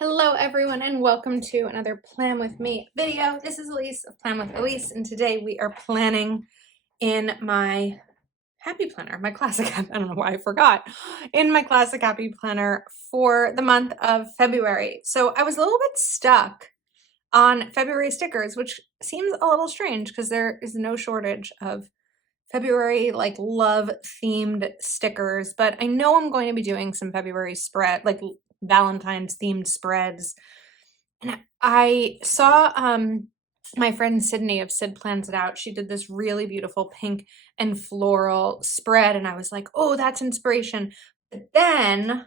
Hello everyone and welcome to another Plan With Me video. This is Elise of Plan With Elise and today we are planning in my happy planner, my classic, I don't know why I forgot, in my classic happy planner for the month of February. So I was a little bit stuck on February stickers, which seems a little strange because there is no shortage of February like love themed stickers, but I know I'm going to be doing some February spread, like Valentine's themed spreads. And I saw my friend Sydney of Sid Plans It Out. She did this really beautiful pink and floral spread, and I was like, oh, that's inspiration. But then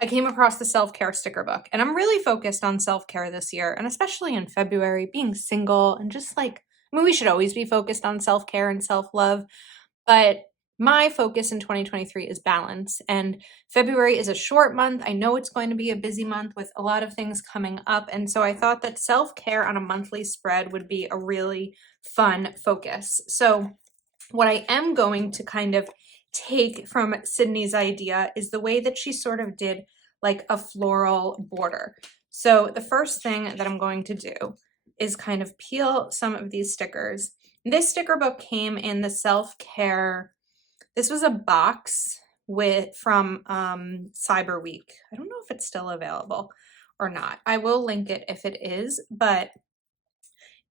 I came across the self-care sticker book, and I'm really focused on self-care this year, and especially in February, being single and just like, I mean, we should always be focused on self-care and self-love, but my focus in 2023 is balance, and February is a short month. I know it's going to be a busy month with a lot of things coming up, and so I thought that self-care on a monthly spread would be a really fun focus. So what I am going to kind of take from Sydney's idea is the way that she sort of did like a floral border. So the first thing that I'm going to do is kind of peel some of these stickers. This sticker book came in the self-care, this was a box from Cyber Week. I don't know if it's still available or not. I will link it if it is, but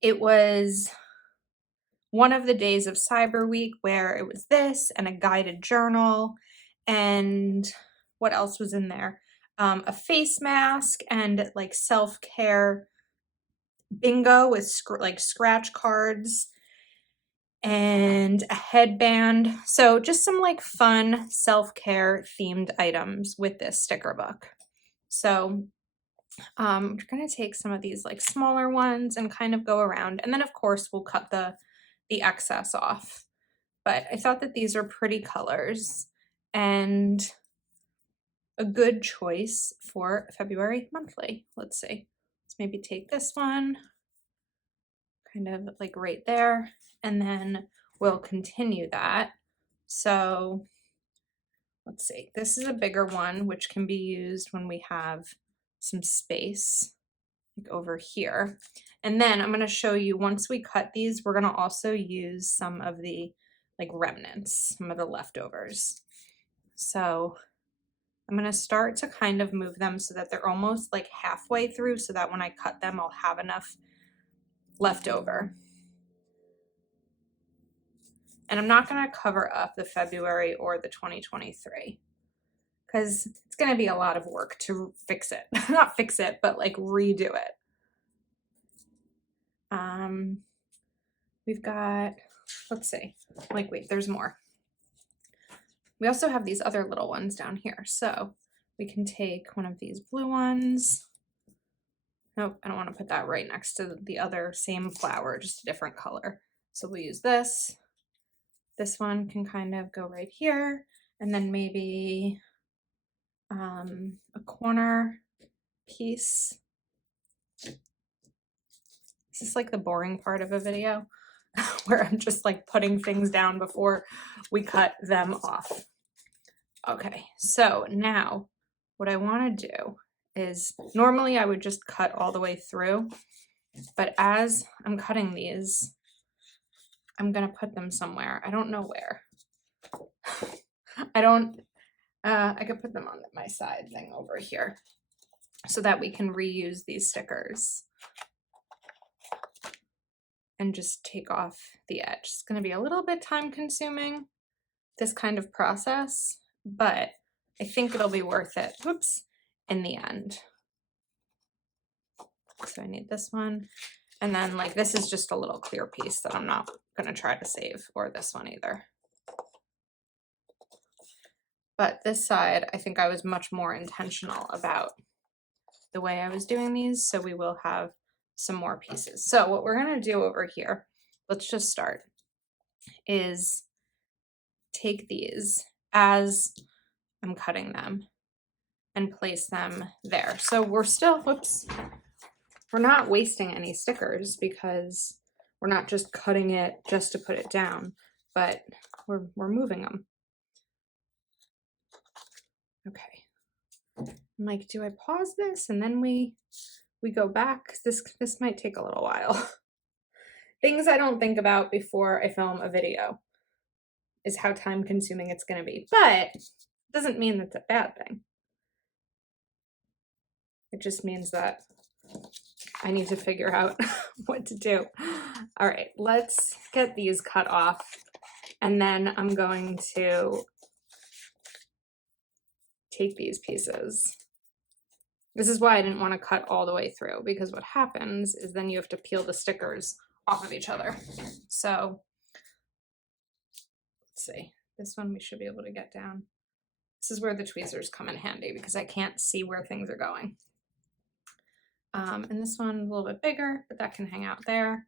it was one of the days of Cyber Week where it was this and a guided journal, and what else was in there? A face mask and like self-care bingo with like scratch cards and a headband. So just some like fun self-care themed items with this sticker book. So we're gonna take some of these like smaller ones and kind of go around, and then of course we'll cut the excess off. But I thought that these are pretty colors and a good choice for February monthly. Let's see. Let's maybe take this one, kind of like right there, and then we'll continue that. So let's see. This is a bigger one, which can be used when we have some space like over here. And then I'm going to show you, once we cut these, we're going to also use some of the like remnants, some of the leftovers. So I'm going to start to kind of move them so that they're almost like halfway through, so that when I cut them, I'll have enough left over. And I'm not going to cover up the February or the 2023 because it's going to be a lot of work to fix it. Not fix it, but like redo it. We've got, let's see, like, wait, there's more. We also have these other little ones down here. So we can take one of these blue ones. Nope, I don't want to put that right next to the other same flower, just a different color. So we'll use this. This one can kind of go right here. And then maybe a corner piece. This is like the boring part of a video where I'm just like putting things down before we cut them off. Okay, so now what I want to do is, normally I would just cut all the way through, but as I'm cutting these, I'm going to put them somewhere. I don't know where. I could put them on my side thing over here so that we can reuse these stickers and just take off the edge. It's going to be a little bit time consuming, this kind of process, but I think it'll be worth it, whoops, in the end. So I need this one. And then like, this is just a little clear piece that I'm not going to try to save, or this one either. But this side, I think I was much more intentional about the way I was doing these. So we will have some more pieces. So what we're going to do over here, let's just start, is take these as I'm cutting them and place them there. So we're still, whoops, we're not wasting any stickers because we're not just cutting it just to put it down, but we're moving them. Okay. I'm like, do I pause this and then we go back? This might take a little while. Things I don't think about before I film a video is how time consuming it's going to be, but it doesn't mean that's a bad thing. It just means that I need to figure out what to do. All right, let's get these cut off, and then I'm going to take these pieces. This is why I didn't want to cut all the way through, because what happens is then you have to peel the stickers off of each other. So let's see, this one we should be able to get down. This is where the tweezers come in handy because I can't see where things are going. And this one's a little bit bigger, but that can hang out there.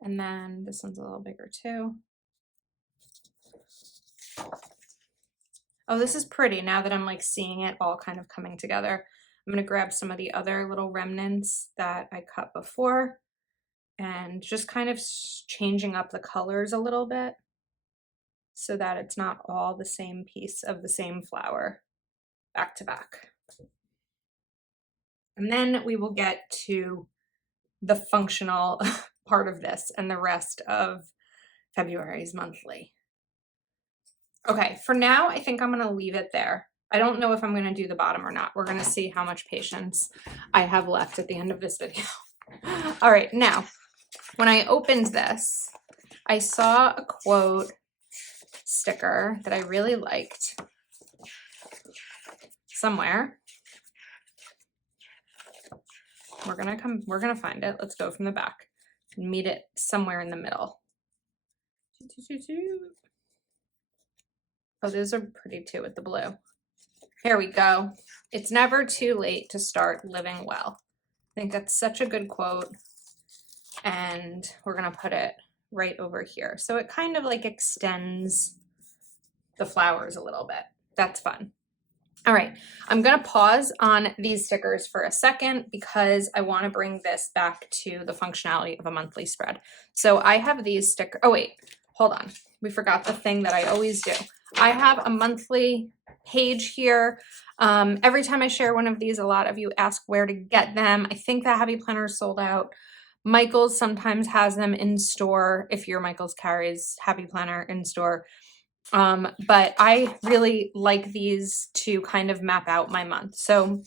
And then this one's a little bigger too. Oh, this is pretty now that I'm like seeing it all kind of coming together. I'm gonna grab some of the other little remnants that I cut before and just kind of changing up the colors a little bit so that it's not all the same piece of the same flower back to back. And then we will get to the functional part of this and the rest of February's monthly. Okay, for now, I think I'm gonna leave it there. I don't know if I'm gonna do the bottom or not. We're gonna see how much patience I have left at the end of this video. All right, now, when I opened this, I saw a quote sticker that I really liked somewhere. We're gonna find it. Let's go from the back and meet it somewhere in the middle. Oh, those are pretty too with the blue. Here we go. It's never too late to start living well. I think that's such a good quote. And we're gonna put it right over here. So it kind of like extends the flowers a little bit. That's fun. All right, I'm gonna pause on these stickers for a second because I wanna bring this back to the functionality of a monthly spread. So I have these stickers, oh wait, hold on. We forgot the thing that I always do. I have a monthly page here. Every time I share one of these, a lot of you ask where to get them. I think the Happy Planner is sold out. Michaels sometimes has them in store if your Michaels carries Happy Planner in store. But I really like these to kind of map out my month. So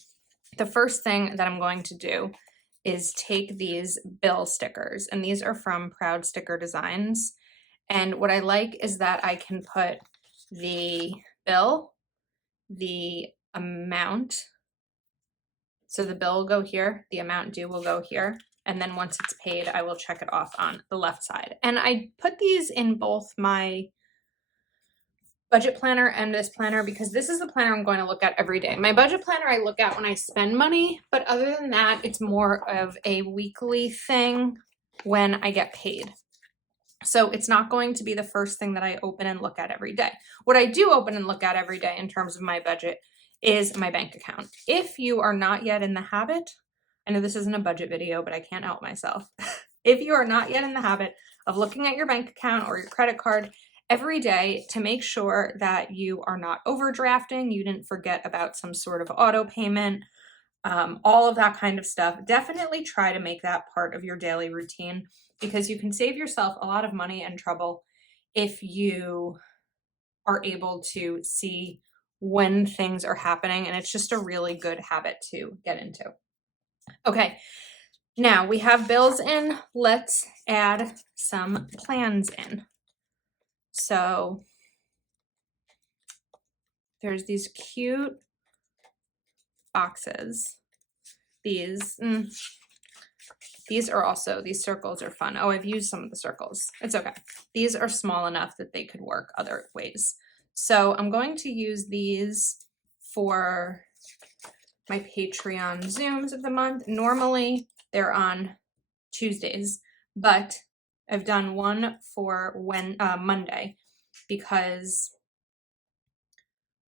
the first thing that I'm going to do is take these bill stickers, and these are from Proud Sticker Designs. And what I like is that I can put the bill, the amount. So the bill will go here, the amount due will go here. And then once it's paid, I will check it off on the left side. And I put these in both my budget planner and this planner because this is the planner I'm going to look at every day. My budget planner I look at when I spend money, but other than that, it's more of a weekly thing when I get paid. So it's not going to be the first thing that I open and look at every day. What I do open and look at every day in terms of my budget is my bank account. If you are not yet in the habit, I know this isn't a budget video, but I can't help myself. If you are not yet in the habit of looking at your bank account or your credit card every day to make sure that you are not overdrafting, you didn't forget about some sort of auto payment, all of that kind of stuff, definitely try to make that part of your daily routine because you can save yourself a lot of money and trouble if you are able to see when things are happening, and it's just a really good habit to get into. Okay, now we have bills in. Let's add some plans in. So there's these cute boxes. These are also, these circles are fun. Oh, I've used some of the circles. It's okay. These are small enough that they could work other ways. So I'm going to use these for my Patreon Zooms of the month. Normally they're on Tuesdays, but I've done one for Monday because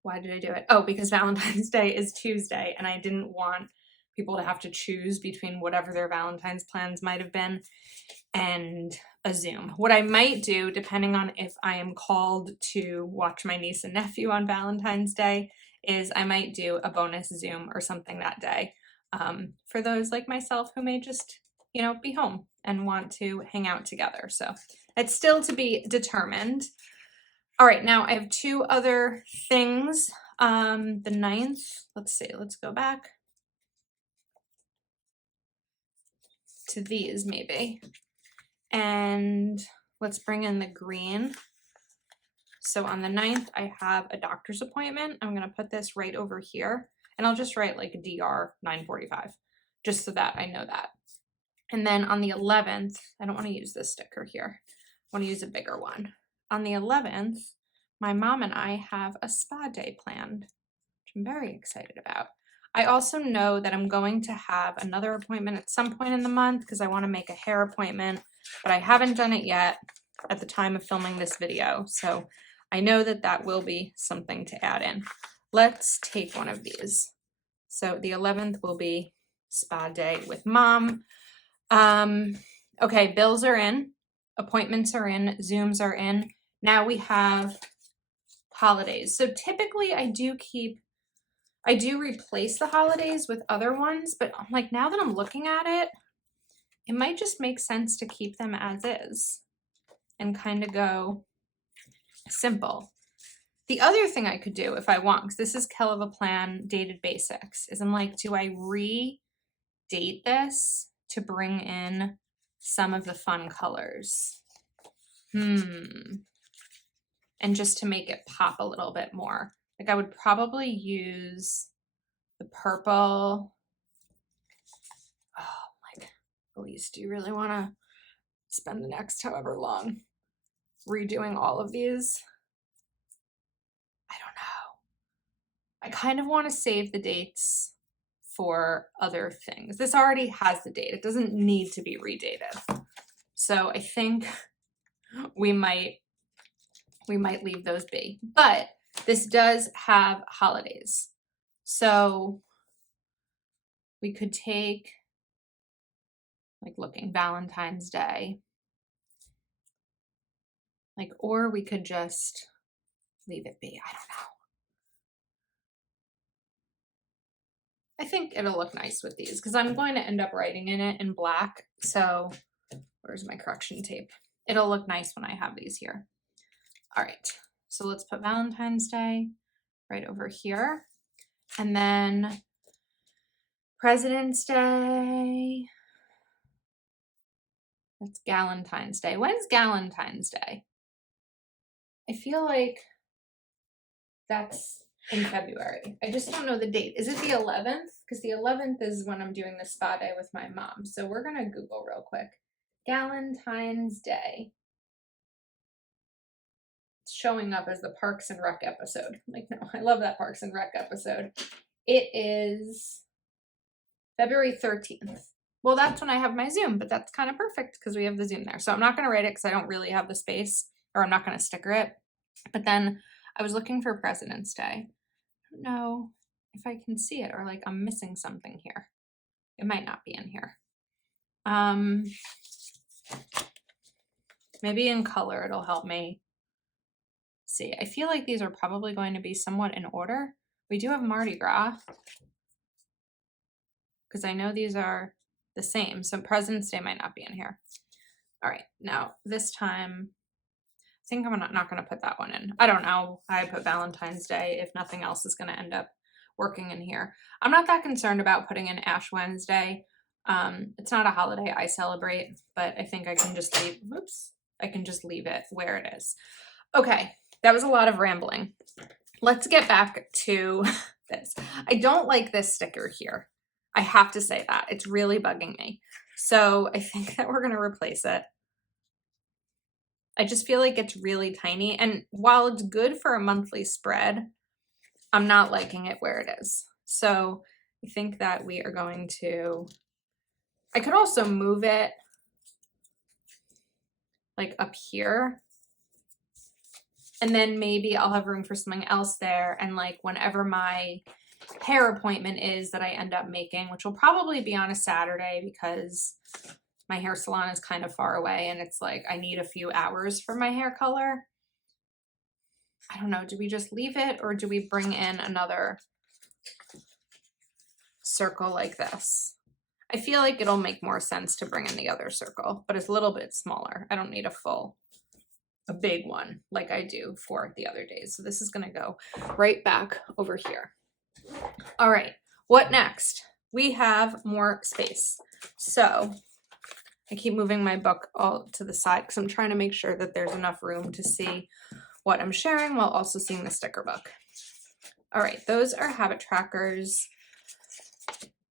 why did I do it? Oh, because Valentine's Day is Tuesday and I didn't want people to have to choose between whatever their Valentine's plans might have been and a Zoom. What I might do, depending on if I am called to watch my niece and nephew on Valentine's Day, is I might do a bonus Zoom or something that day for those like myself who may just, you know, be home and want to hang out together. So it's still to be determined. All right, now I have two other things. The 9th, let's see, let's go back to these maybe. And let's bring in the green. So on the 9th, I have a doctor's appointment. I'm gonna put this right over here and I'll just write like DR 9:45, just so that I know that. And then on the 11th, I don't wanna use this sticker here. I wanna use a bigger one. On the 11th, my mom and I have a spa day planned, which I'm very excited about. I also know that I'm going to have another appointment at some point in the month because I want to make a hair appointment, but I haven't done it yet at the time of filming this video. So I know that that will be something to add in. Let's take one of these. So the 11th will be spa day with mom. Okay, bills are in, appointments are in, Zooms are in. Now we have holidays. So typically I do replace the holidays with other ones, but like now that I'm looking at it, it might just make sense to keep them as is and kind of go simple. The other thing I could do if I want, because this is Kell of a Plan Dated Basics, is I'm like, do I re-date this to bring in some of the fun colors? And just to make it pop a little bit more. Like I would probably use the purple. Oh, like, Elise, do you really want to spend the next however long redoing all of these? I don't know. I kind of want to save the dates for other things. This already has the date. It doesn't need to be redated. So I think we might leave those be. But this does have holidays. So we could take, like looking, Valentine's Day. Like, or we could just leave it be. I don't know. I think it'll look nice with these because I'm going to end up writing in it in black. So where's my correction tape? It'll look nice when I have these here. All right, so let's put Valentine's Day right over here. And then President's Day. That's Galentine's Day. When's Galentine's Day? I feel like that's in February. I just don't know the date. Is it the 11th? Because the 11th is when I'm doing the spa day with my mom. So we're going to Google real quick. Galentine's Day. It's showing up as the Parks and Rec episode. Like, no, I love that Parks and Rec episode. It is February 13th. Well, that's when I have my Zoom, but that's kind of perfect because we have the Zoom there. So I'm not going to write it because I don't really have the space, or I'm not going to sticker it. But then I was looking for President's Day. I don't know if I can see it, or like I'm missing something here. It might not be in here. Maybe in color it'll help me see. I feel like these are probably going to be somewhat in order. We do have Mardi Gras, because I know these are the same. So President's Day might not be in here. All right, now this time, I think I'm not going to put that one in. I don't know. I put Valentine's Day if nothing else is going to end up working in here. I'm not that concerned about putting in Ash Wednesday. It's not a holiday I celebrate, but I think I can just leave, I can just leave it where it is. Okay, that was a lot of rambling. Let's get back to this. I don't like this sticker here. I have to say that. It's really bugging me. So I think that we're going to replace it. I just feel like it's really tiny. And while it's good for a monthly spread, I'm not liking it where it is. So I think that we are going to, I could also move it like up here. And then maybe I'll have room for something else there. And like whenever my hair appointment is that I end up making, which will probably be on a Saturday because my hair salon is kind of far away and it's like I need a few hours for my hair color. I don't know, do we just leave it or do we bring in another circle like this? I feel like it'll make more sense to bring in the other circle, but it's a little bit smaller. I don't need a big one like I do for the other days. So this is gonna go right back over here. All right, what next? We have more space. So I keep moving my book all to the side because I'm trying to make sure that there's enough room to see what I'm sharing while also seeing the sticker book. All right, those are habit trackers.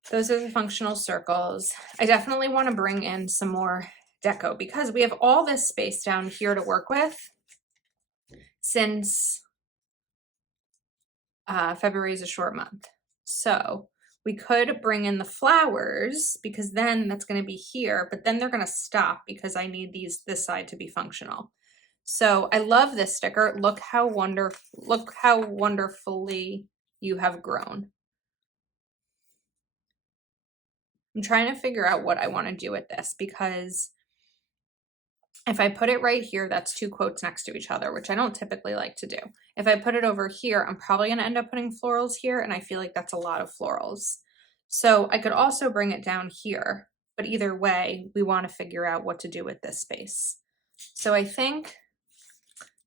Those are the functional circles. I definitely want to bring in some more deco because we have all this space down here to work with since February is a short month. So we could bring in the flowers because then that's going to be here, but then they're going to stop because I need this side to be functional. So I love this sticker. Look how wonderfully you have grown. I'm trying to figure out what I want to do with this because if I put it right here, that's two quotes next to each other, which I don't typically like to do. If I put it over here, I'm probably going to end up putting florals here, and I feel like that's a lot of florals. So I could also bring it down here, but either way, we want to figure out what to do with this space. So I think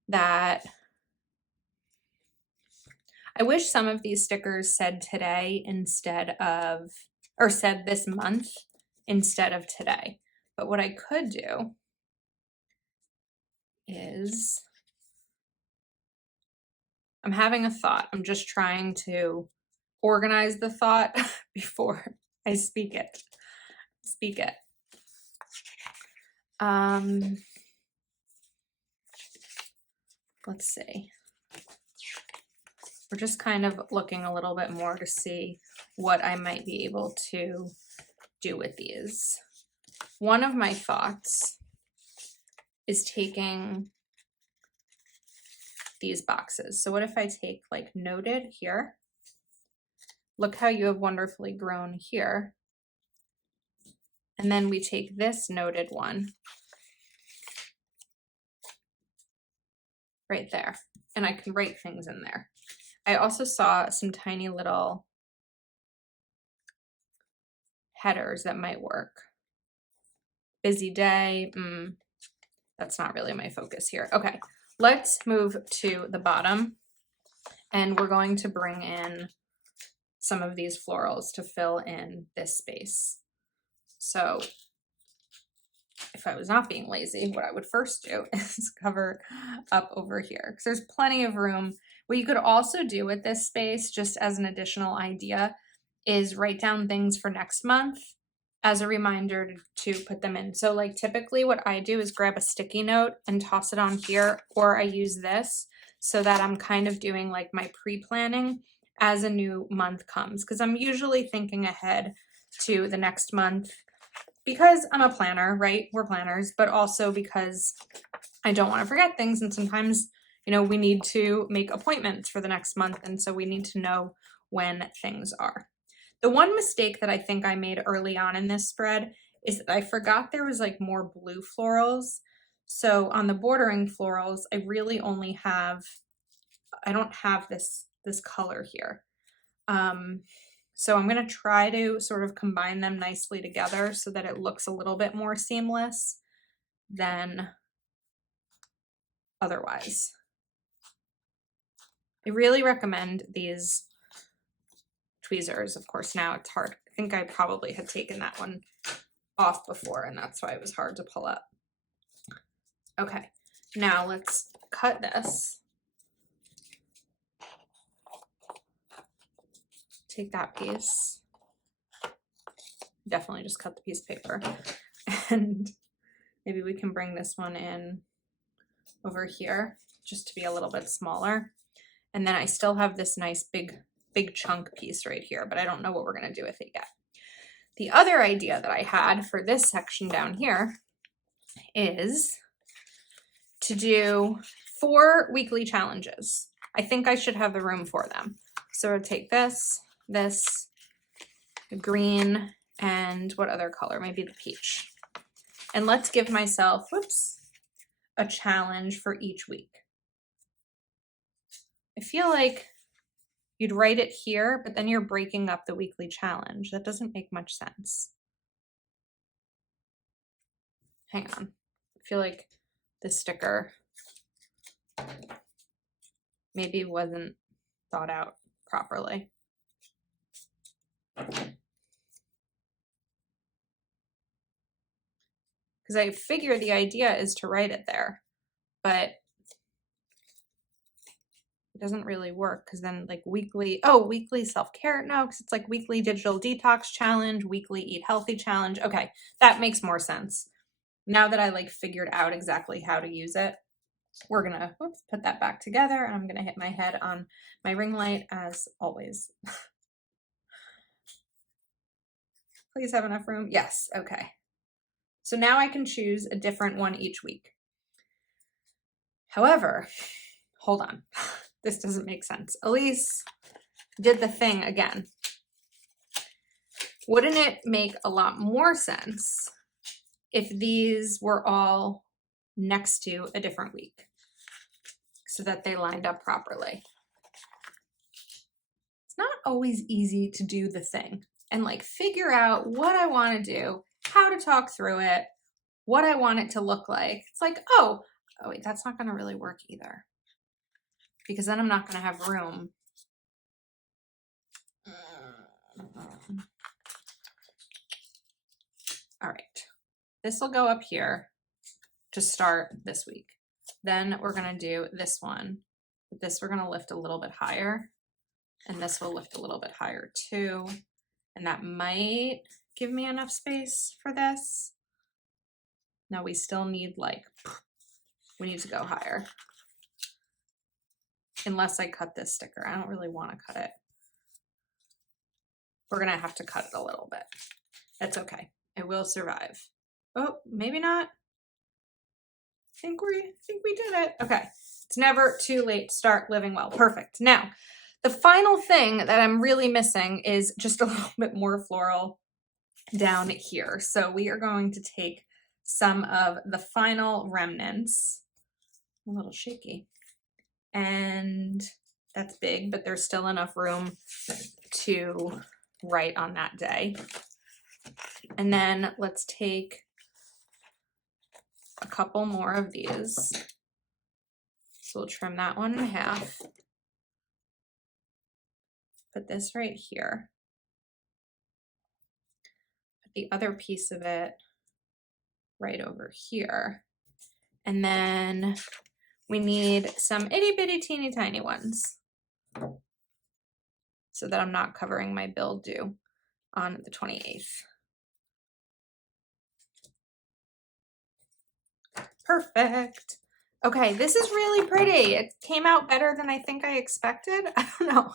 that I wish some of these stickers said today instead of, or said this month instead of today. But what I could do is, I'm having a thought. I'm just trying to organize the thought before I speak it. Let's see. We're just kind of looking a little bit more to see what I might be able to do with these. One of my thoughts is taking these boxes. So what if I take like noted here? Look how you have wonderfully grown here. And then we take this noted one right there, and I can write things in there. I also saw some tiny little headers that might work. Busy day, that's not really my focus here. Okay, let's move to the bottom, and we're going to bring in some of these florals to fill in this space. So if I was not being lazy, what I would first do is cover up over here because there's plenty of room. What you could also do with this space, just as an additional idea, is write down things for next month as a reminder to put them in. So like typically what I do is grab a sticky note and toss it on here, or I use this so that I'm kind of doing like my pre-planning as a new month comes, because I'm usually thinking ahead to the next month because I'm a planner, right? We're planners, but also because I don't want to forget things. And sometimes, you know, we need to make appointments for the next month. And so we need to know when things are. The one mistake that I think I made early on in this spread is that I forgot there was like more blue florals. So on the bordering florals, I really only have, I don't have this color here. So I'm going to try to sort of combine them nicely together so that it looks a little bit more seamless than otherwise. I really recommend these tweezers. Of course, now it's hard. I think I probably had taken that one off before, and that's why it was hard to pull up. Okay, now let's cut this. Take that piece. Definitely just cut the piece of paper. And maybe we can bring this one in over here just to be a little bit smaller. And then I still have this nice big chunk piece right here, but I don't know what we're going to do with it yet. The other idea that I had for this section down here is to do 4 weekly challenges. I think I should have the room for them. So I'll take this, the green, and what other color? Maybe the peach. And let's give myself, a challenge for each week. I feel like you'd write it here, but then you're breaking up the weekly challenge. That doesn't make much sense. Hang on. I feel like this sticker maybe wasn't thought out properly. Because I figure the idea is to write it there, but it doesn't really work because then like weekly self-care. No, because it's like weekly digital detox challenge, weekly eat healthy challenge. Okay, that makes more sense. Now that I like figured out exactly how to use it, we're gonna put that back together, and I'm gonna hit my head on my ring light as always. Please have enough room. Yes, okay. So now I can choose a different one each week. However, hold on. This doesn't make sense. Elise did the thing again. Wouldn't it make a lot more sense if these were all next to a different week so that they lined up properly? It's not always easy to do the thing and like figure out what I want to do, how to talk through it, what I want it to look like. It's like, oh wait, that's not going to really work either, because then I'm not going to have room. All right, this will go up here to start this week. Then we're going to do this one. This we're going to lift a little bit higher, and this will lift a little bit higher too. And that might give me enough space for this. Now we still need we need to go higher. Unless I cut this sticker. I don't really want to cut it. We're going to have to cut it a little bit. That's okay. It will survive. Oh, maybe not. I think we did it. Okay. It's never too late to start living well. Perfect. Now, the final thing that I'm really missing is just a little bit more floral down here. So we are going to take some of the final remnants. A little shaky. And that's big, but there's still enough room to write on that day. And then let's take a couple more of these. So we'll trim that one in half. Put this right here. Put the other piece of it right over here. And then we need some itty bitty teeny tiny ones so that I'm not covering my bill due on the 28th. Perfect. Okay, this is really pretty. It came out better than I think I expected. I don't know.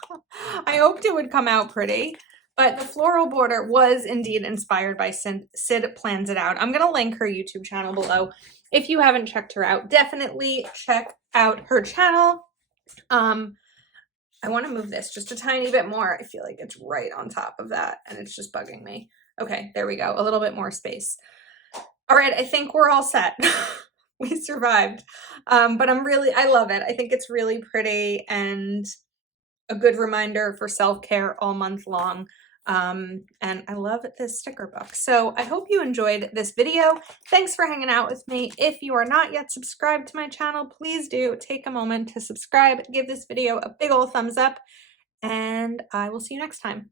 I hoped it would come out pretty, but the floral border was indeed inspired by Sid Plans It Out. I'm going to link her YouTube channel below. If you haven't checked her out, definitely check out her channel. I want to move this just a tiny bit more. I feel like it's right on top of that and it's just bugging me. Okay, there we go. A little bit more space. All right, I think we're all set. We survived. But I love it. I think it's really pretty and a good reminder for self-care all month long. And I love this sticker book. So I hope you enjoyed this video. Thanks for hanging out with me. If you are not yet subscribed to my channel, please do take a moment to subscribe, give this video a big old thumbs up, and I will see you next time.